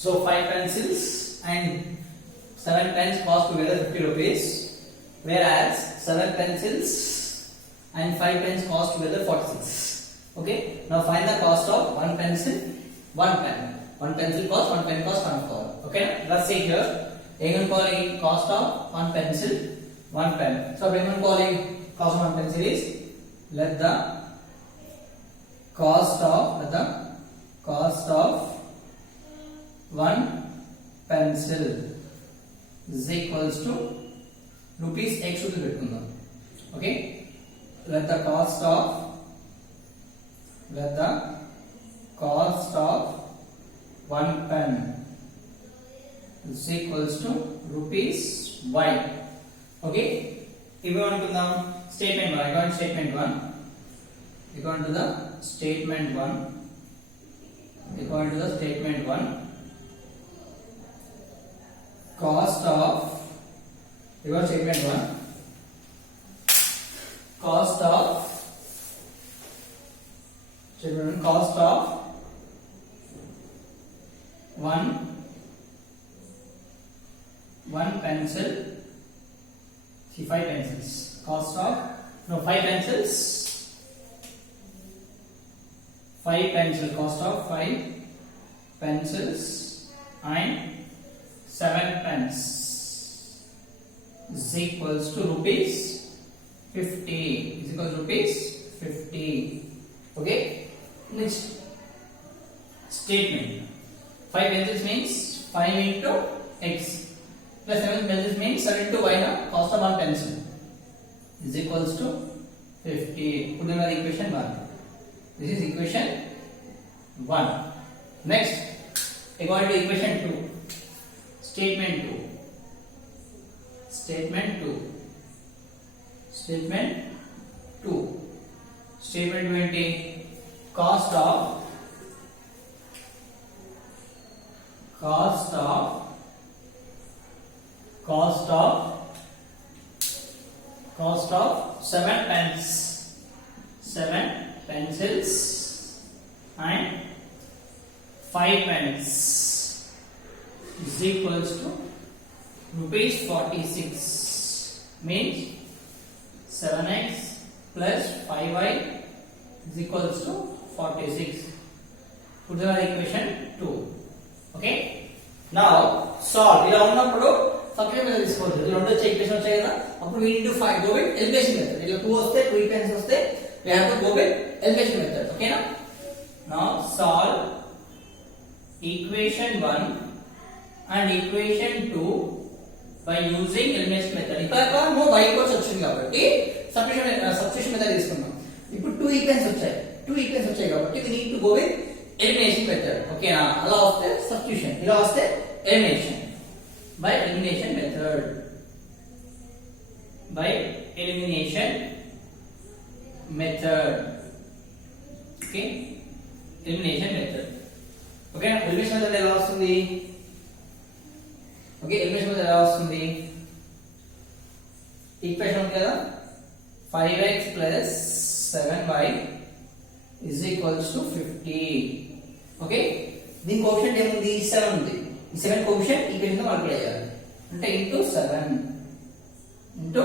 So 5 pencils and 7 pens cost together 50 rupees, whereas 7 pencils and 5 pens cost together 46. Okay, now find the cost of 1 pencil, 1 pen. 1 pencil cost, 1 pen cost, 1 cost. Okay, let's say here again calling cost of 1 pencil, 1 pen. So again calling cost of 1 pencil is let the cost of 1 pencil is equals to rupees x to పెట్టుకుందాం. Okay, let the cost of 1 pen is equals to rupees y. Okay, if you want to the statement 1, I got statement 1. You go into the statement 1. You go into the statement 1. Cost of, you got statement 1. Cost of statement 1. Cost of 1 pencil. See 5 pencils. Cost of 5 pencils. 5 pencil, cost of 5 pencils and 7 pens is equals to rupees 50. Is equals to rupees 50. Okay, next statement. 5 pencils means 5 into x plus 7 pencils means 7 into y. Now cost of 1 pencil is equals to 50. Put in the equation 1. This is equation 1. Next, according to equation 2, statement 2. Statement 2. Statement 2. Statement 20. Cost of 7 pens. 7 pencils and 5 pens is equals to rupees 46. Means 7x plus 5y is equals to 46. Put the equation 2. Okay, now solve. ఇలా ఉన్నప్పుడు substitution method తీసుకోవచ్చు. ఇలా రెండు ఈక్వేషన్ వచ్చాయి కదా, అప్పుడు we need to find go with elimination method. ఇలా 2 వస్తే 2 ఈక్వేషన్స్ వస్తే we have to go with elimination method. Okay na? Now solve equation 1 and equation 2 by using elimination method. ఇక్కడ నో y ఈక్వల్స్ వచ్చింది కాబట్టి సబ్స్టిట్యూషన్ మెథడ్ తీసుకున్నాం. ఇప్పుడు 2 ఈక్వేషన్స్ వచ్చాయి కాబట్టి we need to go with elimination method. Okay na? అలా వస్తే substitution, ఇలా వస్తే elimination by elimination method. By elimination method. Okay, elimination method. Okay, elimination method ఎలా వస్తుంది? Okay, elimination method ఎలా వస్తుంది? ఈక్వేషన్ ఉంది కదా, 5x plus 7y is equals to 50. Okay, దీని కోఎఫిషియంట్ ఏముంది? 7 ఉంది. ఈ 7 కోఎఫిషియంట్ ఈక్వేషన్ తో మల్టిప్లై చేయాలి. అంటే ఇంటూ 7 తో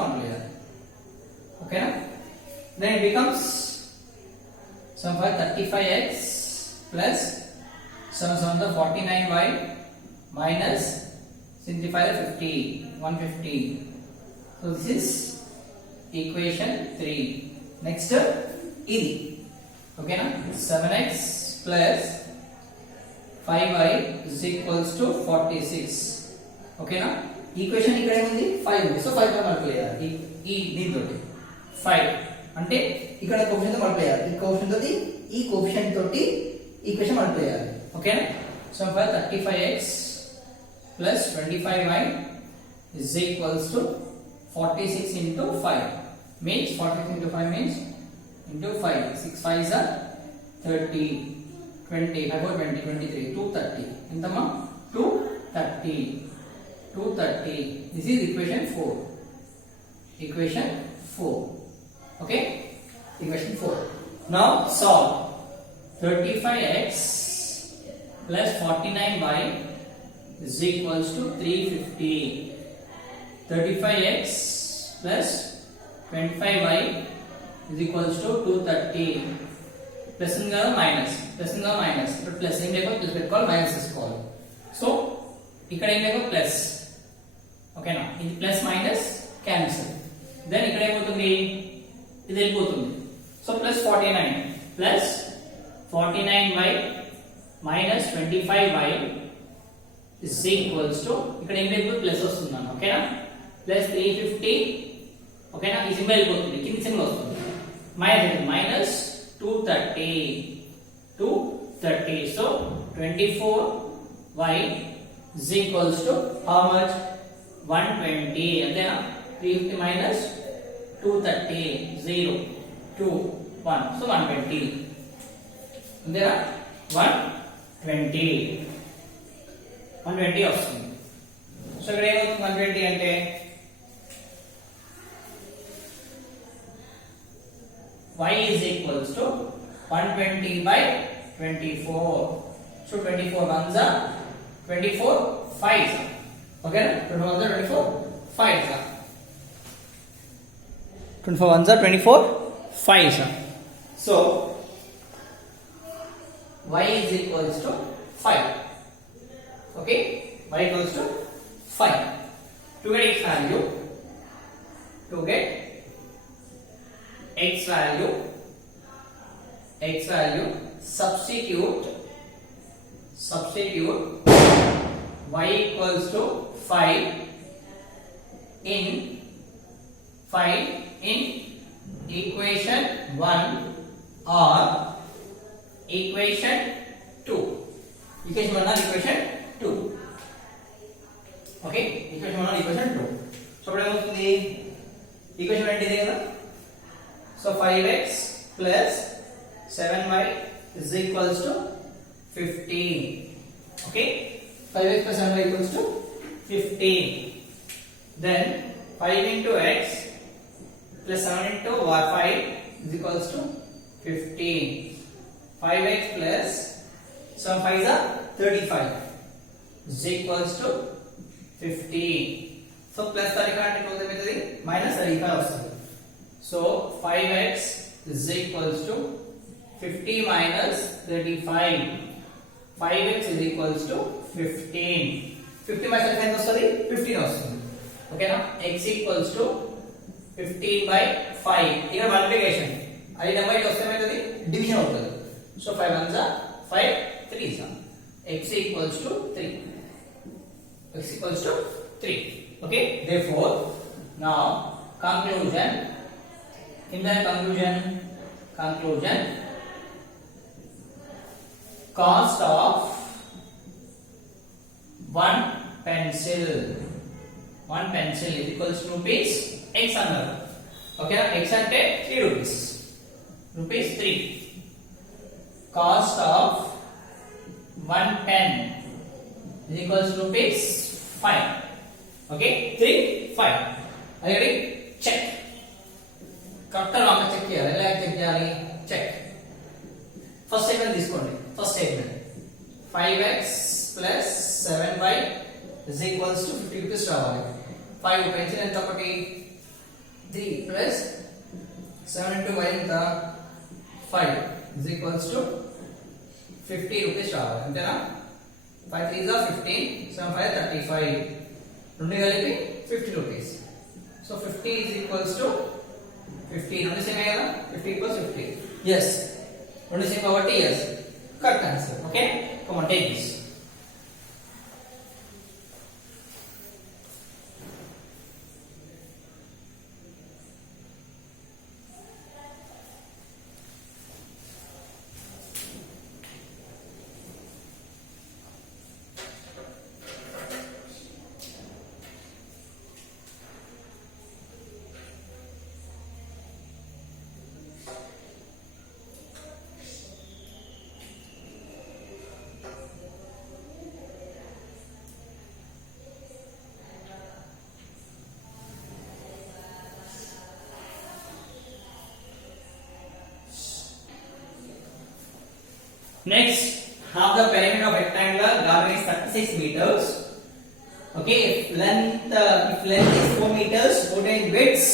మల్టిప్లై చేయాలి. ఓకేనా? Then it becomes 35x plus 7 49y minus 50 150. So this is equation 3. Next ఇది ఓకేనా? 7x plus 5y is equals to 46. ఓకేనా? ఈక్వేషన్ ఇక్కడ ఏముంది? 5 ఉంది. సో 5 తో మల్టిప్లై చేయాలి. ఈ దీంతో 5 అంటే ఇక్కడ కోఎఫిషియంట్ తో మల్టిప్లై చేయాలి. ఈ కోఎఫిషియంట్ తోటి ఈ కోఎఫిషియంట్ తోటి ఈక్వేషన్ మల్టిప్లై చేయాలి. ఓకేనా? So 35x plus 25y is equals to 46 into 5 means 46 into 5 means into 5. 6 5s are 30. 20 5 20 23 230. ఎంతమ్మా? 230. 230. This is equation 4. Equation 4. Okay, equation 4. Now solve 35x plus 49y is equals to 350. 35x plus 25y is equals to 230. Plus in the minus. Plus in the minus. But plus in the plus పెట్టుకోవాలి minus తీసుకోవాలి. So ఇక్కడ ఏం లేదు ప్లస్. ఓకేనా? ఇది plus minus cancel. Then ఇక్కడ ఏమవుతుంది? ఇది వెళ్ళిపోతుంది. So plus 49 plus 49y minus 25y is equals to ఇక్కడ ఏం లేదు ప్లస్ వస్తుంది అన్న. ఓకేనా? ప్లస్ 350. ఓకేనా? ఈ సింబల్ వెళ్ళిపోతుంది. కింద సింబల్ వస్తుంది. మైనస్ 230. So 24y is equals to how much? 120. అంతేనా? 350 minus 230. 0, 2, 1. So 120. అంతేనా? 120 వస్తుంది. సో ఇక్కడ ఏమవుతుంది 120 అంటే y is equals to 120 by 24. So 24 ones are 24 5s. Okay, 24 ones are 24 5s. 24 ones are 24 5s. So y is equals to 5. Okay, y equals to 5. To get x value, substitute y equals to 5 in equation 1 or equation 2. Equation 1 or equation 2. Okay, equation 1 or equation 2. So what is the equation 1 is there? So 5x plus 7y is equals to 15. Okay, 5x plus 7y equals to 15. Then 5 into x plus 7 into 5 is equals to 15. 5x plus some 5s are 35 is equals to 15. So plus 35 minus 35. So 5x is equals to 50 minus 35. 5x is equals to 15. 50 minus 35 వస్తుంది 15 వస్తుంది. ఓకేనా? x equals to 15 by 5. ఇక్కడ మల్టిప్లికేషన్. అది నెంబర్ కి వస్తే ఏమవుతుంది? డివిజన్ అవుతుంది. సో 5 ones are 5 3s. x equals to 3. x equals to 3. Okay? Therefore, now conclusion. In the conclusion, cost of one pencil is equals to rupees x another. Okay, x ante 3 rupees. Rupees 3. Cost of one pen is equals to rupees 5. Okay, 3, 5. Are you ready? Check. Correct wrong check చేయాలి. ఎలా check చేయాలి? Check. First statement తీసుకోండి. First statement 5x plus 7y is equals to 50 rupees రావాలి. 5 పెన్సిల్ ఎంత ఒకటి 3 plus 7 into y ఎంత 5 is equals to 50 rupees రావాలి. అంతేనా? 5 3s are 15, 7 5 35. రెండు కలిపి 50 rupees. So 50 is equals to 50. రెండు సేమ్ కదా? 50 equals 50. Yes. రెండు సేమ్ కాబట్టి yes. Correct answer. Okay? Come on, take this. Next, half the perimeter of rectangular garden is 36 meters. Okay, if length is 4 meters, what is width?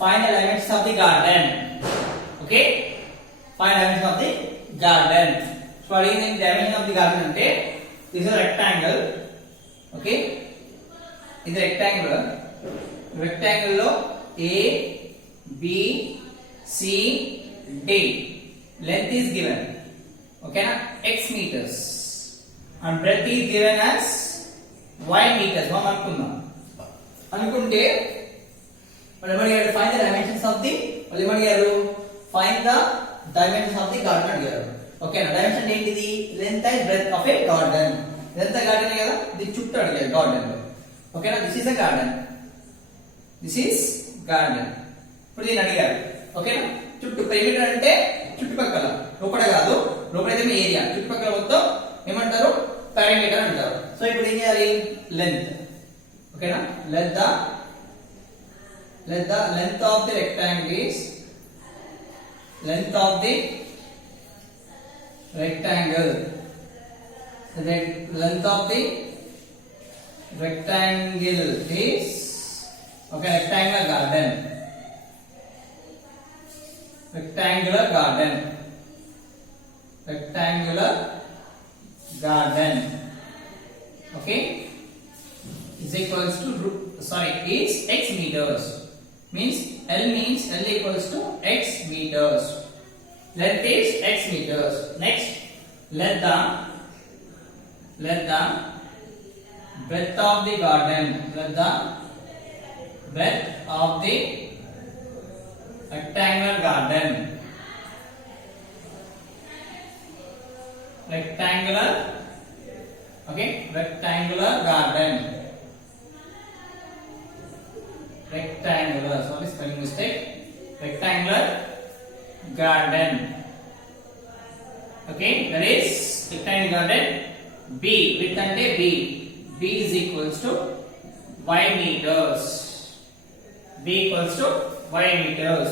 Find the dimensions of the garden. Okay, find dimensions of the garden. So what is the dimension of the garden ante this is a rectangle. Okay, in the rectangle lo A, B, C, D length is given. Okay na, x meters and breadth is given as y meters. మనం అనుకుందాం. అనుకుంటే వాళ్ళు ఏమడిగారు? Find the dimensions of the, వాళ్ళు ఏమడిగారు? Find the dimensions of the garden అడిగారు. ఓకేనా, dimension ఏంటిది? Length and breadth of a garden. Length garden కదా, ఇది చుట్టూ అడిగారు గార్డెన్ లో. ఓకేనా, this is a garden, this is garden. ఇప్పుడు దీన్ని అడిగారు. ఓకేనా, చుట్టూ పెరిమీటర్ అంటే చుట్టుపక్కల, లోపల కాదు. లోపలైతే ఏరియా, చుట్టుపక్కల మొత్తం ఏమంటారు? పెరిమీటర్ అంటారు. సో ఇప్పుడు ఏం చేయాలి? లెంత్. ఓకేనా, length of the rectangle is length of the rectangle. Length of the rectangle is, okay, rectangular garden. Rectangular garden okay is equals to is x meters. Means L equals to x meters. Length is x meters. Next, let the breadth of the garden. Let the breadth of the rectangular garden. Rectangular garden. Sorry, spelling mistake. Rectangular garden. Okay, that is rectangular garden. B, width ante B is equals to y meters. B equals to y meters.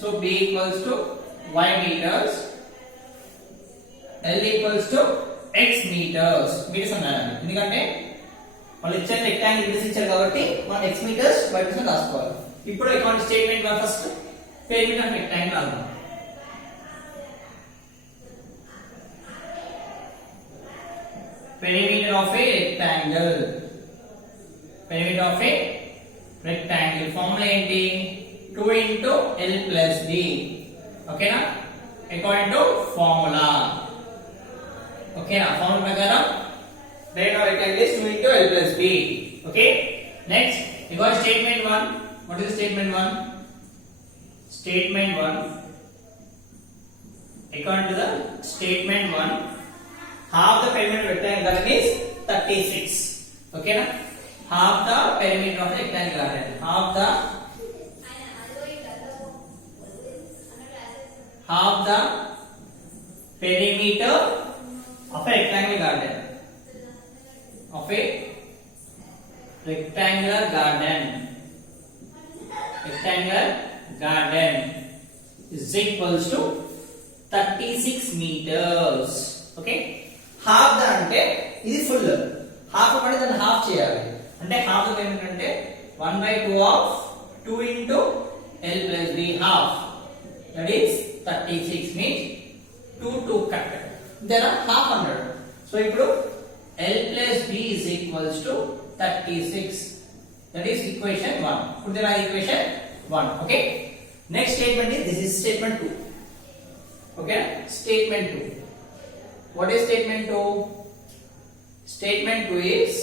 So B equals to y meters. L equals to x meters. Meters అన్నారు, ఎందుకంటే వాళ్ళు ఇచ్చిన rectangle metres ఇచ్చారు కాబట్టి మనం x metres బయట రాసుకోవాలి. ఇప్పుడు account statement one first perimeter of rectangle రాద్దాం. Perimeter of a rectangle formula ఏంటి? 2 into L plus B. ఓకేనా, అకార్డింగ్ టు ఫార్ములా. ఓకేనా, ఫార్ములా ప్రకారం perimeter of rectangle is 2 into L plus B. Okay, next you got statement 1. What is statement 1? Statement 1, according to the statement 1, half the perimeter of rectangle garden is 36. Okay na, half the perimeter of rectangle garden, half the perimeter of a rectangular garden, rectangular garden is equals to 36 meters. Okay, half the అంటే ఇది full, half అంటే దాన్ని హాఫ్ చేయాలి. అంటే half the perimeter అంటే 1/2 of 2 into L plus B half, that is 36 means 2 cut. There are half 100. So ఇప్పుడు L plus B is equals to 36. That is equation 1. Put there are equation 1. Okay, next statement is, this is statement 2. Okay, statement 2. What is statement 2? Statement 2 is,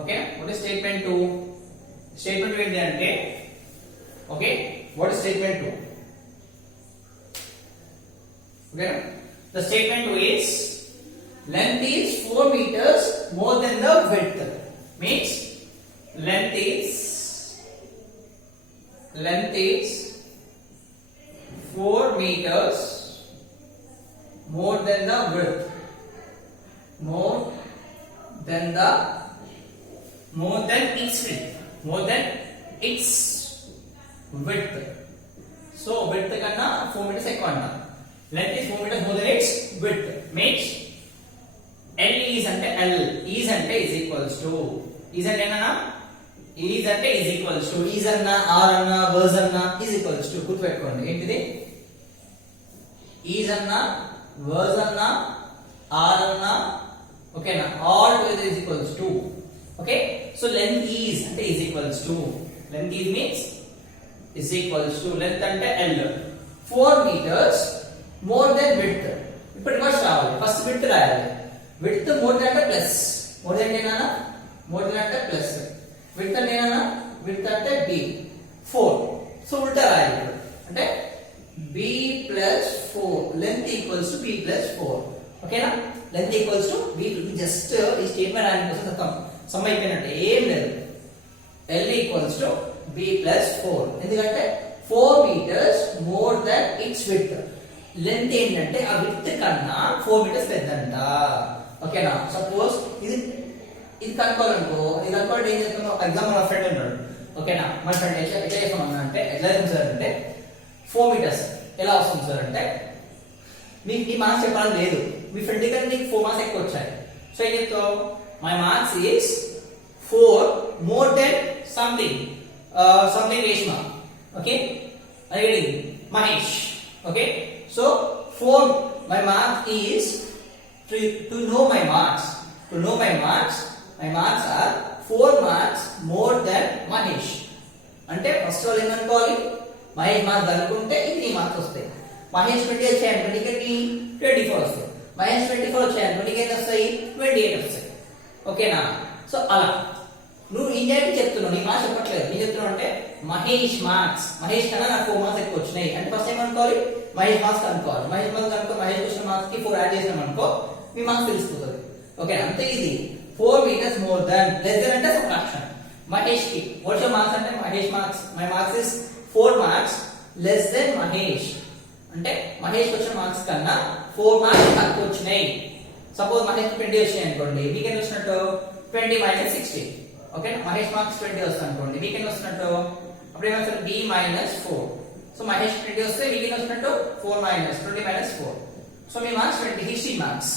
okay, what is statement 2? Statement 2 is ante, okay, what is statement 2? Okay, the statement 2 is length is 4 meters more than the width. Means length is 4 meters more than the width, more than its width. So width కన్నా 4 meters ఎక్కువ అంట. length is 4 meters more than its width. Means L is అంటే L is అంటే is equals to is అంటే ఏనా is అంటే is equals to is అన్న r అన్న was అన్న is equals to గుర్తుపెట్టుకోండి ఏంటిది is అన్న was అన్న r అన్న ఓకేనా all together is equals to okay so length is అంటే is equals to length is means is equals to length అంటే L 4 meters more than width ఇప్పుడు రివర్స్ రావాలి ఫస్ట్ width రాయాలి width more than అంటే ప్లస్ more than ఏనా more than అంటే plus width అంటే ఏనా width అంటే b 4 సో ఉల్టా రాయాలి అంటే b plus 4 length equals to b plus 4 ఓకేనా length equals to b just ఈ స్టేట్మెంట్ రాయడం కోసం మొత్తం సమ్ అయిపోయినట్టే ఏం లేదు l equals to b plus 4 ఎందుకంటే 4 meters more than its width length ఏంటంటే ఆ విడ్త్ కన్నా 4 మీటర్స్ పెద్దంట ఓకేనా సపోజ్ ఇది కనుక్కోవాలనుకో ఇది కనుక్కోవడం ఏం చేస్తామో ఎగ్జాంపుల్ మా ఫ్రెండ్ ఉన్నాడు ఓకేనా మా ఫ్రెండ్ ఎట్లా చేస్తామన్నా అంటే ఎట్లా చేస్తాం సార్ అంటే 4 మీటర్స్ ఎలా వస్తుంది సార్ అంటే మీకు ఈ మార్క్స్ చెప్పాలని లేదు మీ ఫ్రెండ్ దగ్గర నీకు 4 మార్క్స్ ఎక్కువ వచ్చాయి సో ఏం చెప్తావు my marks is 4 more than something something Reshma ఓకే అదే Mahesh okay so 4 my mark is to know my marks my marks are 4 marks more than Mahesh అంటే ఫస్ట్ ఆల్ ఏమనుకోవాలి మహేష్ మార్క్స్ అనుకుంటే ఇది నీ మార్క్స్ వస్తాయి మహేష్ 20 వచ్చాయనుకోండి ఇక్కడ 24 వస్తాయి మహేష్ 24 వచ్చాయనుకోండి నీకు ఎంత వస్తాయి 28 వస్తాయి ఓకేనా సో అలా నువ్వు ఇండియాకి చెప్తున్నావు నీ మార్క్స్ చెప్పట్లేదు నేను చెప్తున్నావు అంటే మహేష్ కన్నా నాకు 4 మార్క్స్ ఎక్కువ వచ్చినాయి అంటే ఫస్ట్ ఏమనుకోవాలి మహేష్ మార్క్స్ కనుక్కోవాలి మహేష్ మార్క్స్ కనుక్కో మహేష్ వచ్చిన మార్క్స్ కి 4 యాడ్ చేసినాం అనుకో మీ మార్క్స్ తెలిసిపోతుంది ఓకే అంతే ఇది 4 meters more than less than అంటే సబ్ట్రాక్షన్ మహేష్ కి వాట్స్ యువర్ మార్క్స్ అంటే Mahesh marks my marks is 4 marks less than Mahesh అంటే మహేష్ వచ్చిన మార్క్స్ కన్నా 4 మార్క్స్ తక్కువ వచ్చినాయి సపోజ్ మహేష్ 20 వచ్చాయి అనుకోండి మీకు ఎన్ని వచ్చినట్టు 20 మైనస్ 60 ఓకే మహేష్ మార్క్స్ 20 వస్తాయి అనుకోండి మీకు ఎన్ని వస్తున్నట్టు అప్పుడు ఏమవుతుంది b మైనస్ 4 సో మహేష్ 20 వస్తే మీకు ఎన్ని వస్తున్నట్టు 4 మైనస్ 20 మైనస్ 4 సో మీ మార్క్స్ 20 హిస్టరీ మార్క్స్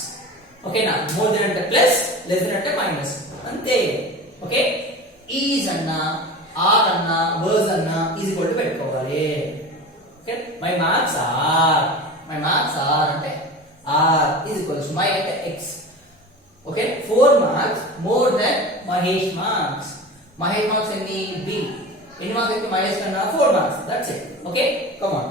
ఓకేనా మోర్ దెన్ అంటే ప్లస్ లెస్ దెన్ అంటే మైనస్ అంతే ఓకే ఈజ్ అన్న ఆర్ అన్న వర్స్ అన్న ఈజ్ ఈక్వల్ టు పెట్టుకోవాలి ఓకే మై మార్క్స్ ఆర్ అంటే or is equal to my అంటే x okay 4 marks more than Mahesh marks ఎన్ని b ఎన్ని మార్క్స్ అయితే మహేష్ కన్నా 4 marks that's it okay come on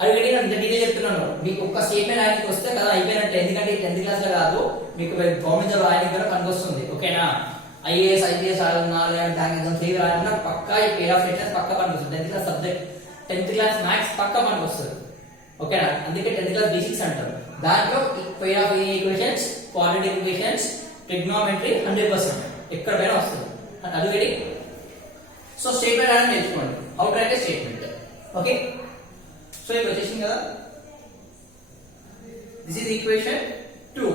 అడిగడి నేను డీటెయిల్ చెప్తున్నాను మీకు ఒక స్టేట్మెంట్ రాయడానికి వస్తే కదా అయిపోయినట్టు ఎందుకంటే 10th క్లాస్ లో కాదు మీకు గవర్నమెంట్ జాబ్ రాయడానికి కూడా పనికొస్తుంది ఓకేనా ఐఏఎస్ ఐపీఎస్ రాయాలన్నా లేదంటే బ్యాంక్ ఎగ్జామ్స్ ఏవి రాయాలన్నా పక్కా ఈ పేర్ ఆఫ్ లెటర్స్ పక్కా పనికొస్తుంది 10th class subject 10th class maths పక్కా పనికొస్తుంది ఓకేనా అందుకే 10th క్లాస్ బేసిక్స్ అంటారు దాంట్లో pair of equations quadratic equations trigonometry 100% ఎక్కడ పైన వస్తుంది అడిగడి సో స్టేట్మెంట్ రాయడం నేర్చుకోండి how to write a statement okay so ఇప్పుడు వచ్చేసింది కదా this is equation 2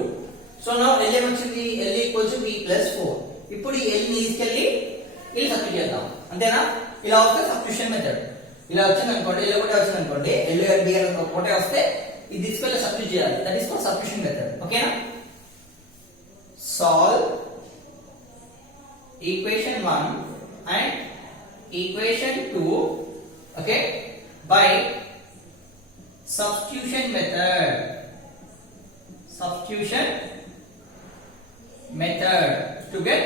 so now L ఏమొచ్చింది L equals to b plus 4 ఇప్పుడు ఈ L ని తీసుకెళ్ళి ఇలా సబ్స్టిట్యూట్ చేద్దాం అంతేనా ఇలా వస్తే సబ్స్టిట్యూషన్ మెథడ్ ఇలా వచ్చింది అనుకోండి L ఒకటే వచ్చింది అనుకోండి L b ఒకటే వస్తే ఇది తీసుకెళ్ళి సబ్స్టిట్యూట్ చేయాలి that is called substitution method ఓకేనా solve equation 1 and equation 2 okay by substitution method to get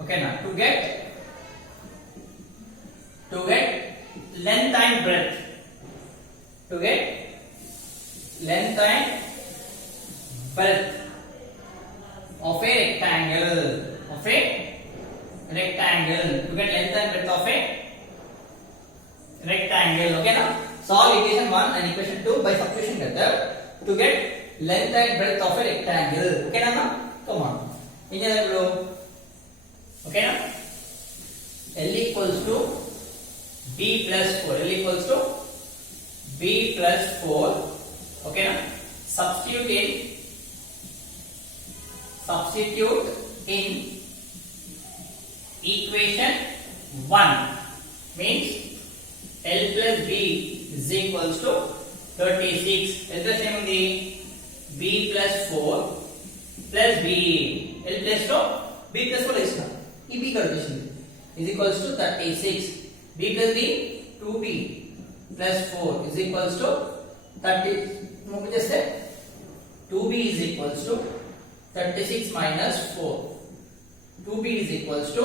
okay now to get length and breadth of a rectangle to get length and breadth of a rectangle okay now solve equation 1 and equation 2 by substitution method to get length and breadth of a rectangle okay na come on okay na L equals to b plus 4 L equals to b plus 4 okay na substitute in equation 1 means L plus b is equals to 36 ఎంత ఏముంది b plus 4 plus b l plus లో b plus 4 వేస్తాం ఈ b ఇక్కడ వచ్చేసింది is equals to 36 b plus b 2b plus 4 is equals to 30 మూవ్ చేస్తే 2b is equals to 36 minus 4 2b is equals to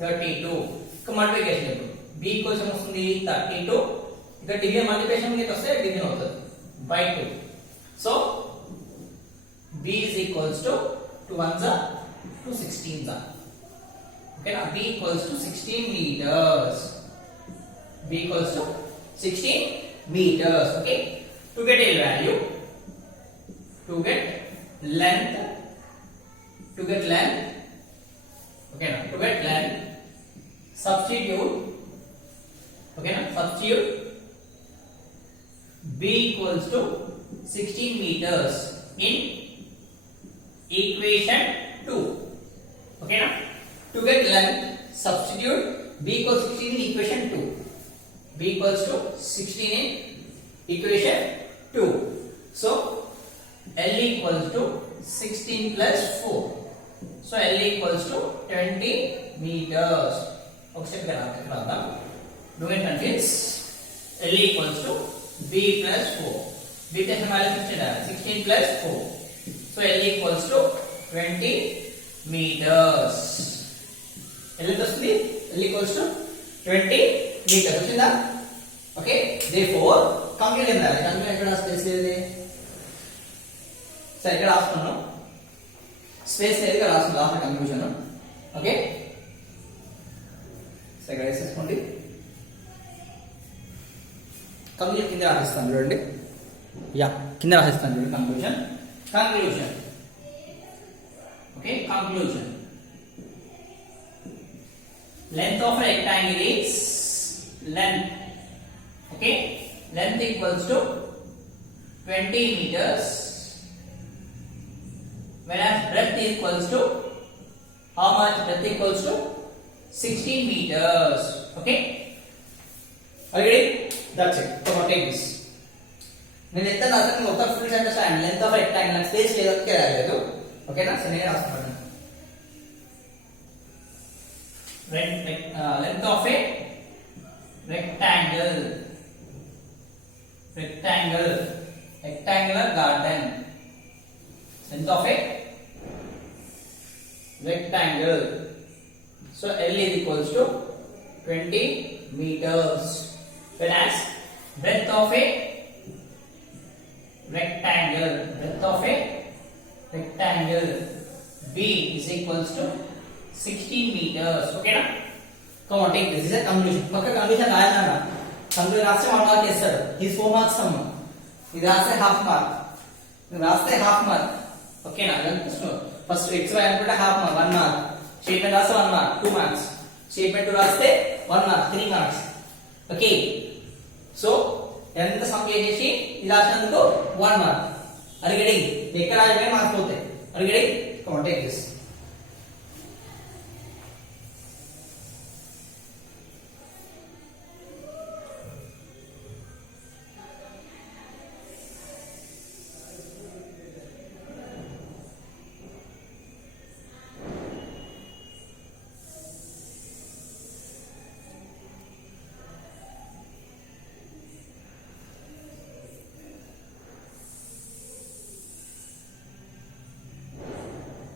32 ఇక మల్టిప్లికేషన్ ఇప్పుడు b కోసం వస్తుంది 32 ఇక్కడ డివిజన్ మల్టిప్లికేషన్ కి వస్తే డివిజన్ అవుతుంది by 2 so b is equals to 2 ones are 2 16s are okay now b equals to 16 meters b equals to 16 meters okay to get a value to get length okay now to get length substitute okay now substitute b equals to 16 meters in equation 2 okay now to get length substitute b equals 16 in equation 2 b equals to 16 in equation 2 so l equals to 16 plus 4 so l equals to 20 meters ఒక స్టెప్ రాద్దాం don't confuse l equals to b plus 4 b plus minus 16 plus 4 so l equals to 20 meters l ఎంత వస్తుంది l equals to 20 meters వచ్చిందా okay therefore conclusion రాయాలి కంక్లూజన్ ఎక్కడ స్పేస్ లేదు సో ఇక్కడ రాస్తున్నాను స్పేస్ లేదు ఇక్కడ రాస్తున్నాను లాస్ట్ కంక్లూజన్ ఓకే సో ఇక్కడ వేసేసుకోండి కంక్లూజన్ కింద రాసిస్తాను చూడండి యా కింద రాసిస్తాను చూడండి conclusion okay conclusion length of a rectangle is length okay length equals to 20 meters whereas breadth equals to how much breadth equals to 16 meters okay are you ready that's it come on take this నేను ఎంత రాస్తాను ఒక full understand length of rectangle నాకు స్పేస్ లేదు ఓకేనా సో నేను రాస్తాను length of a rectangular garden length of a rectangle so l is equals to 20 meters whereas breadth of a rectangle b is equals to 16 meters okay na come on take this is a conclusion పక్క conclusion రాయాలన్నా conclusion రాస్తే 1 మార్క్ ఇస్తాడు ఇది 4 marks some ఇది రాస్తే half mark ఇది రాస్తే half mark okay నా ఫస్ట్ x y అనుకుంటే హాఫ్ మార్క్ 1 మార్క్ స్టేట్మెంట్ రాస్తే 1 మార్క్ 2 మార్క్స్ స్టేట్మెంట్ 2 రాస్తే 1 మార్క్ 3 మార్క్స్ ఓకే సో ఎంత సమ్ చేసి ఇది రాసినందుకు 1 మార్క్ అడిగడి ఎక్కడ రాయమే మార్క్స్ పోతాయి అడిగడి come on take this